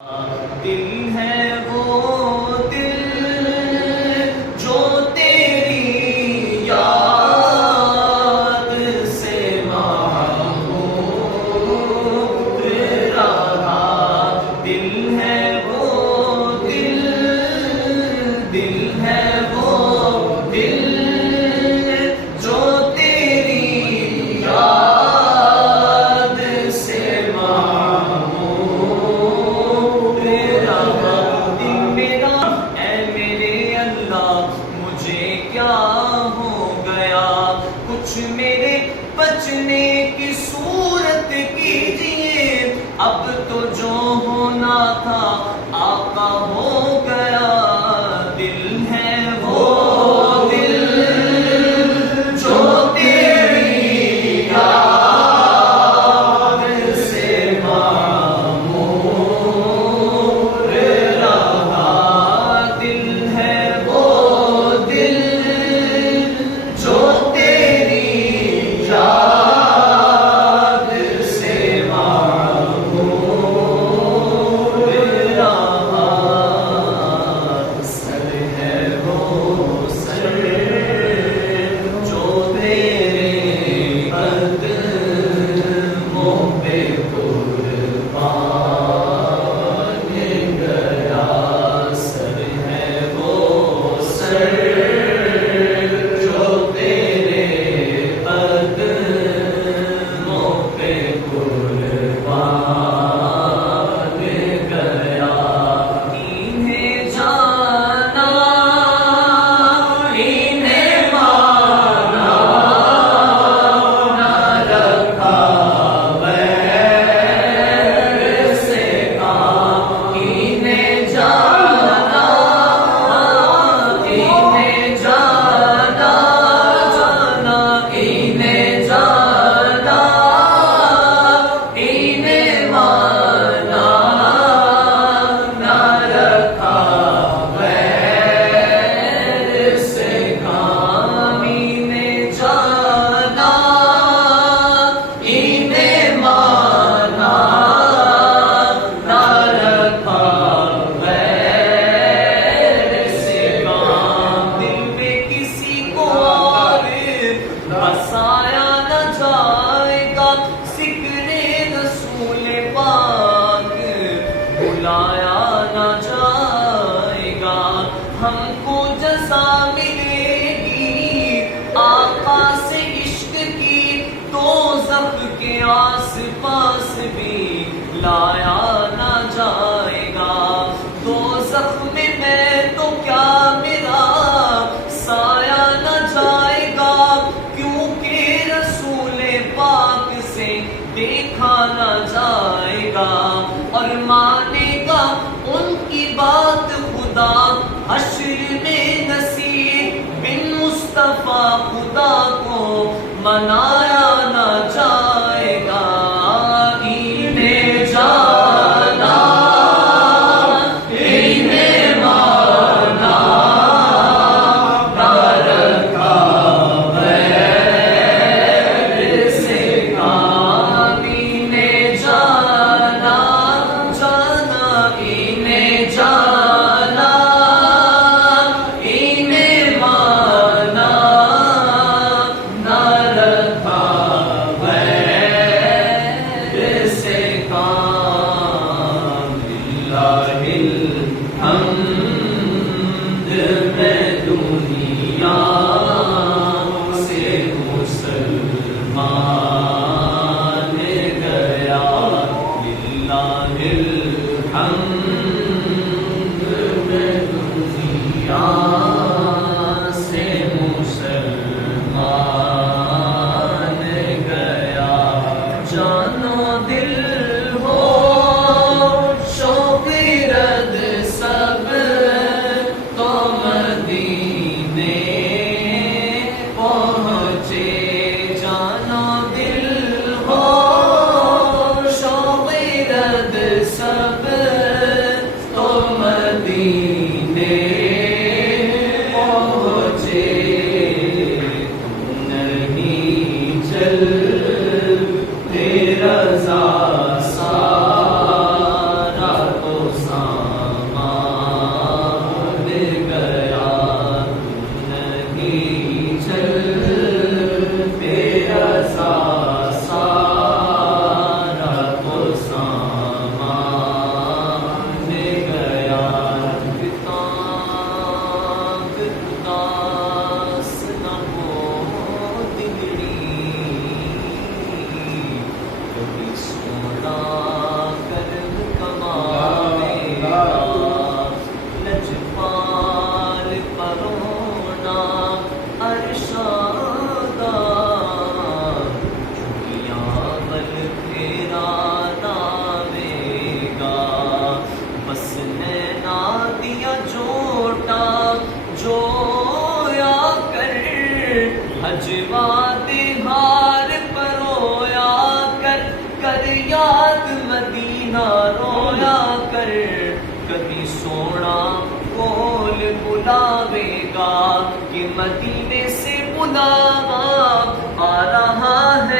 دل ہے وہ دل جو تیری یاد سے محبوب رہا، دل ہے وہ دل، دل ہے وہ دل جو تیری یاد سے محبوب رہا۔ دل میرا اے میرے اللہ مجھے کیا ہو گیا، کچھ میرے بچنے کی صورت کیجیے، اب تو جو ہونا تھا آقا ہو گیا۔ دل ہے وہ دل جو تیری یاد سے معمور رہا، دل ہے وہ دل جو تیری یاد سے معمور رہا۔ سر ہے وہ سر جو تیرے قدموں پہ قربان گیا، سر ہے وہ سر جو تیرے قدموں پہ قربان گیا۔ انہیں جانا انہیں مانا نہ رکھا غیر سے کام، انہیں جانا انہیں جانا جانا انہیں جانا انہیں مانا نہ رکھا غیر سے کام، انہیں جانا انہیں مانا نہ رکھا غیر سے کام۔ دل میں کسی کو اور بسایا نہ جائے گا، ذکر رسول پاک بلایا نہ جائے گا، ہم کو جزا ملے گی آقا سے عشق کی، دوزخ کے آس پاس بھی لایا نہ جائے گا۔ دوزخ میں میں تو کیا میرا سایہ نہ جائے گا، کیونکہ رسول پاک سے دیکھا نہ جائے گا، اور مانے گا ان کی بات خدا حشر میں نصیب، بن مصطفیٰ خدا کو منایا نہ جائے گا۔ انہیں جانا انہیں مانا نہ رکھا غیر سے کام، انہیں جانا جانا انہیں جانا انہیں مانا نہ رکھا غیر سے کام۔ للہ الحمد میں دنیا سے مسلمان گیا، للہ الحمد میں دنیا سے مسلمان گیا۔ جانو دل ہو شوق رد سب تو مدینے پہنچے، جانو دل ہو شوق رد سب سامان گیا نہیں چل تیرا سارا تو سامان گیا کتاب داس نہ ہو دگڑی کبھی سونا کرم کمائے گا لجپال پرونا ارشادہ چڑیاں بل پھیرا داوے گا بس نینا دیا جوٹا جویا کر حجوا دہار پرویا کر کر یاد مدینہ رویا کر کبھی سونا کول بلاوے گا کہ مدینے سے بلاوا آ رہا ہے